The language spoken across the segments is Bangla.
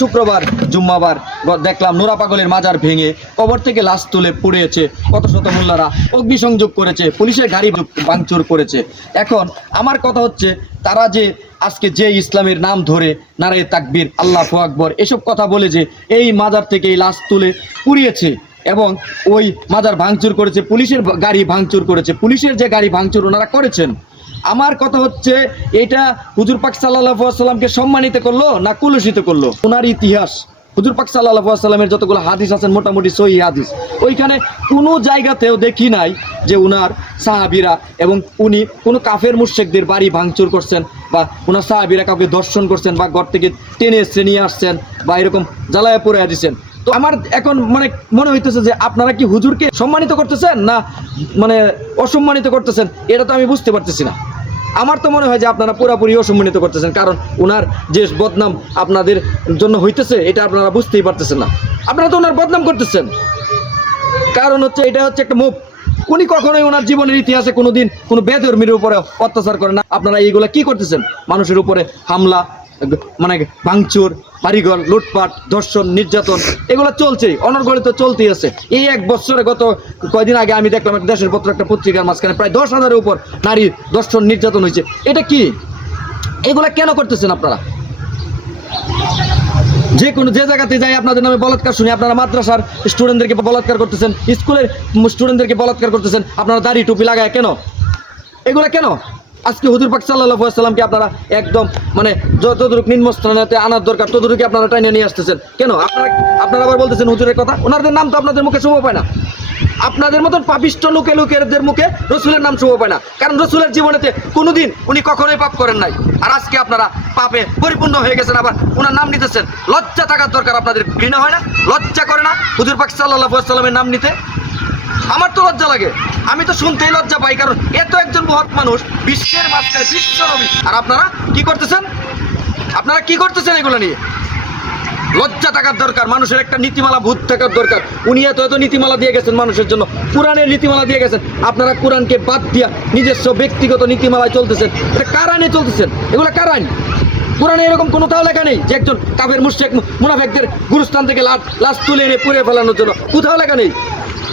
শুক্রবার, জুম্মাবার দেখলাম নোরা পাগলের মাজার ভেঙে কবর থেকে লাশ তুলে পুড়িয়েছে। কত শত মোল্লারা অগ্নিসংযোগ করেছে, পুলিশের গাড়ি ভাঙচুর করেছে। এখন আমার কথা হচ্ছে, তারা যে আজকে যে ইসলামের নাম ধরে নারায়ে তাকবীর, আল্লাহ আকবর, এসব কথা বলে যে এই মাজার থেকে এই লাশ তুলে পুড়িয়েছে এবং ওই মাজার ভাঙচুর করেছে, পুলিশের গাড়ি ভাঙচুর করেছে, পুলিশের যে গাড়ি ভাঙচুর ওনারা করেছেন আমার কথা হচ্ছে, এটা হুজুর পাক সাল্লাহ সাল্লামকে সম্মানিত করল না কুলুষিত করল? ওনার ইতিহাস। হুজুর পাক সাল্লাহ সাল্লামের যতগুলো হাদিস আছেন, মোটামুটি সহি হাদিস। ওইখানে কোনো জায়গাতেও দেখি নাই যে উনার সাহাবিরা এবং উনি কোনো কাফের মুর্শেকদের বাড়ি ভাঙচুর করছেন বা ওনার সাহাবিরা কাউকে দর্শন করছেন বা ঘর থেকে টেনে এসে নিয়ে আসছেন বা এরকম জ্বালায় পড়ে দিচ্ছেন তো আমার এখন মানে মনে হইতেছে যে আপনারা কি হুজুরকে সম্মানিত করতেছেন না মানে অসম্মানিত করতেছেন? এটা তো আমি বুঝতে পারতেছি না। আমার তো মনে হয় যে আপনারা পুরোপুরি অসম্মানিত করতেছেন, কারণ ওনার যে বদনাম আপনাদের জন্য হইতেছে, এটা আপনারা বুঝতেই পারতেছেন না। আপনারা তো ওনার বদনাম করতেছেন। কারণ হচ্ছে, এটা হচ্ছে একটা মুখ। উনি কখনোই ওনার জীবনের ইতিহাসে কোনোদিন কোনো বেধর্মীর উপরে অত্যাচার করেন না। আপনারা এইগুলা কি করতেছেন? মানুষের উপরে হামলা মানে ভাঙচুর, বাড়িঘর, লুটপাট, ধর্ষণ, নির্যাতন, এগুলো চলছেই, অনর্গলিত চলতেই আছে। এই এক বছরে গত কয়দিন আগে আমি দেখলাম একটা দেশের পত্র, একটা পত্রিকার মাঝখানে প্রায় দশ হাজারের উপর নারী ধর্ষণ, নির্যাতন হয়েছে। এটা কি? এগুলা কেন করতেছেন আপনারা? যে কোনো যে জায়গাতে যাই আপনাদের নামে বলাৎকার শুনি, আপনারা মাদ্রাসার স্টুডেন্টদেরকে বলাৎকার করতেছেন, স্কুলের স্টুডেন্টদেরকে বলাৎকার করতেছেন, আপনারা দাড়ি টুপি লাগায় কেন? এগুলা কেন? আজকে হুজুর পাক সাল্লাহ সাল্লামকে আপনারা একদম মানে যতটুকু নিম্নস্থানেতে আনার দরকার ততটুকু আপনারা টাইনে নিয়ে আসতেছেন। কেন? আপনারা আপনারা আবার বলতেছেন হুজুরের কথা? ওনাদের নাম তো আপনাদের মুখে শুভ পায় না। আপনাদের মতন পাপিষ্ট লোকে লোকেরদের মুখে রসুলের নাম শুভ পায় না। কারণ রসুলের জীবনেতে কোনোদিন উনি কখনোই পাপ করেন নাই। আর আজকে আপনারা পাপে পরিপূর্ণ হয়ে গেছেন আবার ওনার নাম নিতেছেন। লজ্জা থাকার দরকার আপনাদের ঘৃণা হয় না, লজ্জা করে না। হুজুর পাক সাল্লাহ সাল্লামের নাম নিতে আমার তো লজ্জা লাগে। আমি তো শুনতেই লজ্জা পাই, কারণ এত একজন মহৎ মানুষ বিশ্বের মাঝখানে বিশ্ব নবী। আর আপনারা কি করতেছেন? আপনারা কি করতেছেন এগুলো নিয়ে? লজ্জা থাকার দরকার, মানুষের একটা নীতিমালা, ভূত থাকার দরকার। উনি এত এত নীতিমালা দিয়ে গেছেন মানুষের জন্য। কোরআনের নীতিমালা দিয়ে গেছেন। আপনারা কোরআনকে বাদ দিয়া নিজস্ব ব্যক্তিগত নীতিমালায় চলতেছেন। এটা কার আইনে চলতেছেন? এগুলো কার আইন? কোরআনে এরকম কোনো তাও লেখা নেই যে একজন কাফের মুশেক মুনাফেকদের গুরুস্থান থেকে লাশ তুলে এনে পুড়ে ফেলানোর জন্য। কোথাও লেখা নেই।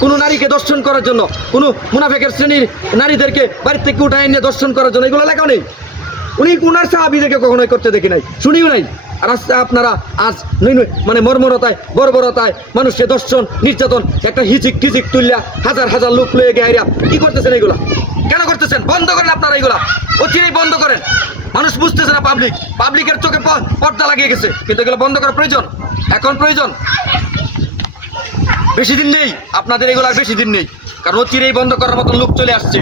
কোনো নারীকে দর্শন করার জন্য, কোনো মুনাফেকের শ্রেণির নারীদেরকে বাড়ির থেকে উঠায় এনে দর্শন করার জন্য এগুলো লেখাও নেই। উনি উনার সাহাবিদেরকে কখনোই করতে দেখি নাই, শুনিও নাই। আজ আপনারা আজ মানে মর্মরতায়, বর্বরতায় মানুষকে দর্শন, নির্যাতন, একটা হিচিক টিচিক তুললা হাজার হাজার লোক লয়ে গেয়া কি করতেছেন এগুলা? কেন করতেছেন? বন্ধ করেন আপনারা এগুলা। অচিরেই বন্ধ করেন। মানুষ বুঝতেছে না পাবলিক পাবলিকের চোখে পর্দা লাগিয়ে গেছে। কিন্তু এগুলো বন্ধ করা প্রয়োজন। এখন প্রয়োজন। বেশি দিন নেই, আপনাদের এগুলো আর বেশি দিন নেই, কারণ অচিরেই বন্ধ করার মতন লোক চলে আসছে।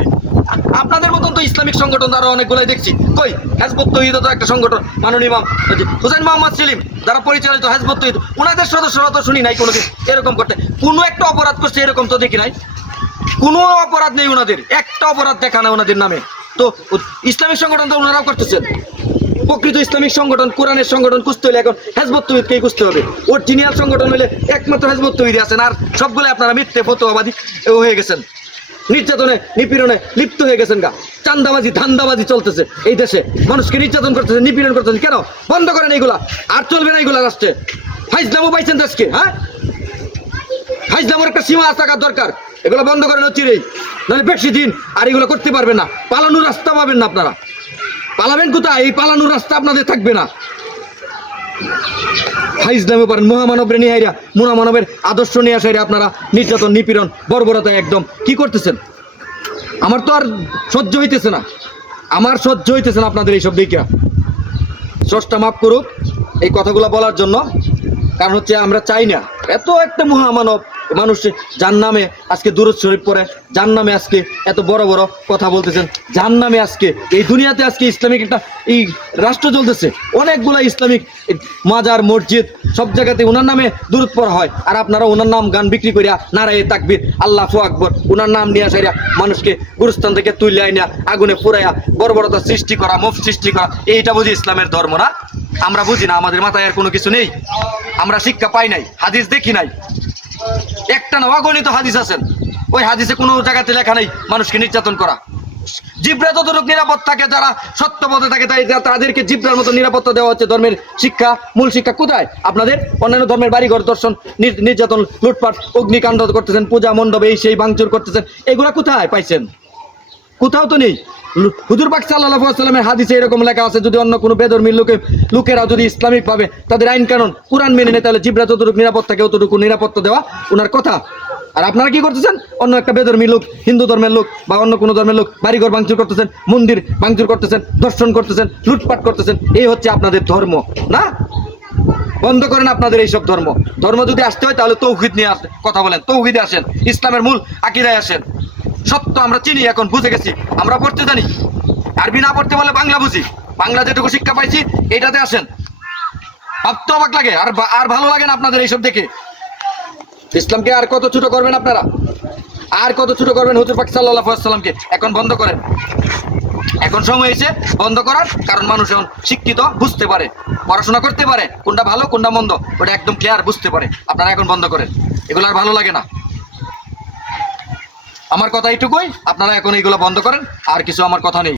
আপনাদের মতন তো ইসলামিক সংগঠন আরও অনেকগুলাই দেখছি। কই, হেজবত তহিদ তো একটা সংগঠন, মাননীয় ইমাম হুসাইন মোহাম্মদ সেলিম, যারা পরিচালিত হেজবত তহিদ, ওনাদের সদস্যরা তো শুনি নাই কোনোদিন, এরকম করতে। কোনো একটা অপরাধ করছে এরকম তো দেখি নাই। কোনো অপরাধ নেই ওনাদের, একটা অপরাধ দেখা না ওনাদের নামে। তো ইসলামিক সংগঠন তো ওনারাও করতেছেন। প্রকৃত ইসলামিক সংগঠন, কোরআনের সংগঠন কুস্তে হলে এখন হেজবত তৈরিকেই কুস্তে হবে। অরিজিনাল সংগঠন হলে একমাত্র হেজবত তৈরি আছেন। আর সবগুলো আপনারা মিথ্যে, ফতোয়াবাদী হয়ে গেছেন। নির্যাতনে, নিপীড়নে লিপ্ত হয়ে গেছেন গা। চান্দাবাজি, ধান্দাবাজি চলতেছে এই দেশে। মানুষকে নির্যাতন করতেছে, নিপীড়ন করতেছে। কেন? বন্ধ করেন এইগুলা। আর চলবে না এইগুলা রাষ্ট্রে। ফাইজলামও পাইছেন দেশকে হ্যাঁ? হাইজলামের একটা সীমা থাকার দরকার। এগুলো বন্ধ করেন চিরেই নাহলে বেশি দিন আর এগুলো করতে পারবেন না। পালানোর রাস্তা পাবেন না আপনারা। পালাবেন কোথায়? এই পালানোর রাস্তা আপনাদের থাকবে না। হাইজলামে পারেন, মহামানবের নিয়ে আইরা মহামানবের আদর্শ নিয়ে আসাইরা আপনারা নির্যাতন, নিপীড়ন, বর্বরতায় একদম। কি করতেছেন? আমার তো আর সহ্য হইতেছে না। আমার সহ্য হইতেছে না আপনাদের এইসব দিকে স্রষ্টা মাফ করুক এই কথাগুলো বলার জন্য। কারণ হচ্ছে আমরা চাই না। এত একটা মহামানব মানুষ যার নামে আজকে দুরুদ শরীফ পড়ে যার নামে আজকে এত বড় বড় কথা বলতেছেন যার নামে আজকে, এই দুনিয়াতে আজকে ইসলামিক একটা, এই রাষ্ট্র চলতেছে, অনেকগুলা ইসলামিক মাজার, মসজিদ, সব জায়গাতে ওনার নামে দূরত পড়া হয়। আর আপনারা ওনার নাম গান বিক্রি করিয়া নারায়ে তাকবির, আল্লাহ আকবর ওনার নাম নিয়ে আসাইয়া মানুষকে গুরুস্থান থেকে তুলে আইনা, আগুনে পুরাইয়া বর্বরতা সৃষ্টি করা মুখ সৃষ্টি করা, এইটা বুঝি ইসলামের ধর্ম না? আমরা বুঝি না, আমাদের মাথায় আর কোনো কিছু নেই। আমরা শিক্ষা পাই নাই, হাদিস দেখি নাই। একটা না, অগণিত হাদিস আছেন ওই হাদিসে কোনো জায়গাতে লেখা নেই, মানুষকে নির্যাতন করা। জিব্রা যতটুক নিরাপদ থাকে, যারা সত্য পথে থাকে, তাই তাদেরকে জিব্রার মতো নিরাপত্তা দেওয়া হচ্ছে। ধর্মের শিক্ষা, মূল শিক্ষা কোথায়? আপনাদের অন্যান্য ধর্মের বাড়িঘর দর্শন, নির- নির্যাতন, লুটপাট, অগ্নিকাণ্ড করতেছেন, পূজা মণ্ডপে এই সেই ভাঙচুর করতেছেন, এগুলা কোথায় পাইছেন? কোথাও তো নেই। হুজুর পাক সাল্লাল্লাহু আলাইহি সাল্লামের হাদিসে এরকম লেখা আছে, যদি অন্য কোনো বেধর্মী লোকে লোকেরা যদি ইসলামিক ভাবে তাদের আইন কানুন, কোরআন মেনে নেয়, তাহলে জিব্রা যতটুকু থাকে অতটুকু নিরাপত্তা দেওয়া ওনার কথা। আর আপনারা কি করতেছেন? অন্য একটা বেধর্মী লোক, হিন্দু ধর্মের লোক বা অন্য কোনো ধর্মের লোক বাড়িঘর ভাঙচুর করতেছেন, মন্দির ভাঙচুর করতেছেন, দর্শন করতেছেন, লুটপাট করতেছেন, এই হচ্ছে আপনাদের ধর্ম, না? বন্ধ করেন আপনাদের এইসব ধর্ম। ধর্ম যদি আসতে হয়, তাহলে তৌহিদ নিয়ে কথা বলেন, তৌহিদে আসেন, ইসলামের মূল আকিদায় আসেন। সত্য আমরা চিনি, এখন বুঝে গেছি। আমরা পড়তে জানি। আরবি না পড়তে বলে বাংলা বুঝি। বাংলা যেটুকু শিক্ষা পাইছি এটাতে আসেন। ভাবতে অবাক লাগে, আর আর ভালো লাগে না আপনাদের এইসব দেখে। ইসলামকে আর কত ছোট করবেন আপনারা? আর কত ছোট করবেন হুজুর পাক সাল্লামকে এখন বন্ধ করেন। এখন সময় এসে বন্ধ করার কারণ মানুষ এখন শিক্ষিত, বুঝতে পারে। পড়াশোনা করতে পারে, কোনটা ভালো, কোনটা মন্দ, ওটা একদম ক্লিয়ার বুঝতে পারে। আপনারা এখন বন্ধ করেন। এগুলো আর ভালো লাগে না। আমার কথা এইটুকুই। আপনারা এখন এইগুলো বন্ধ করেন আর কিছু আমার কথা নেই।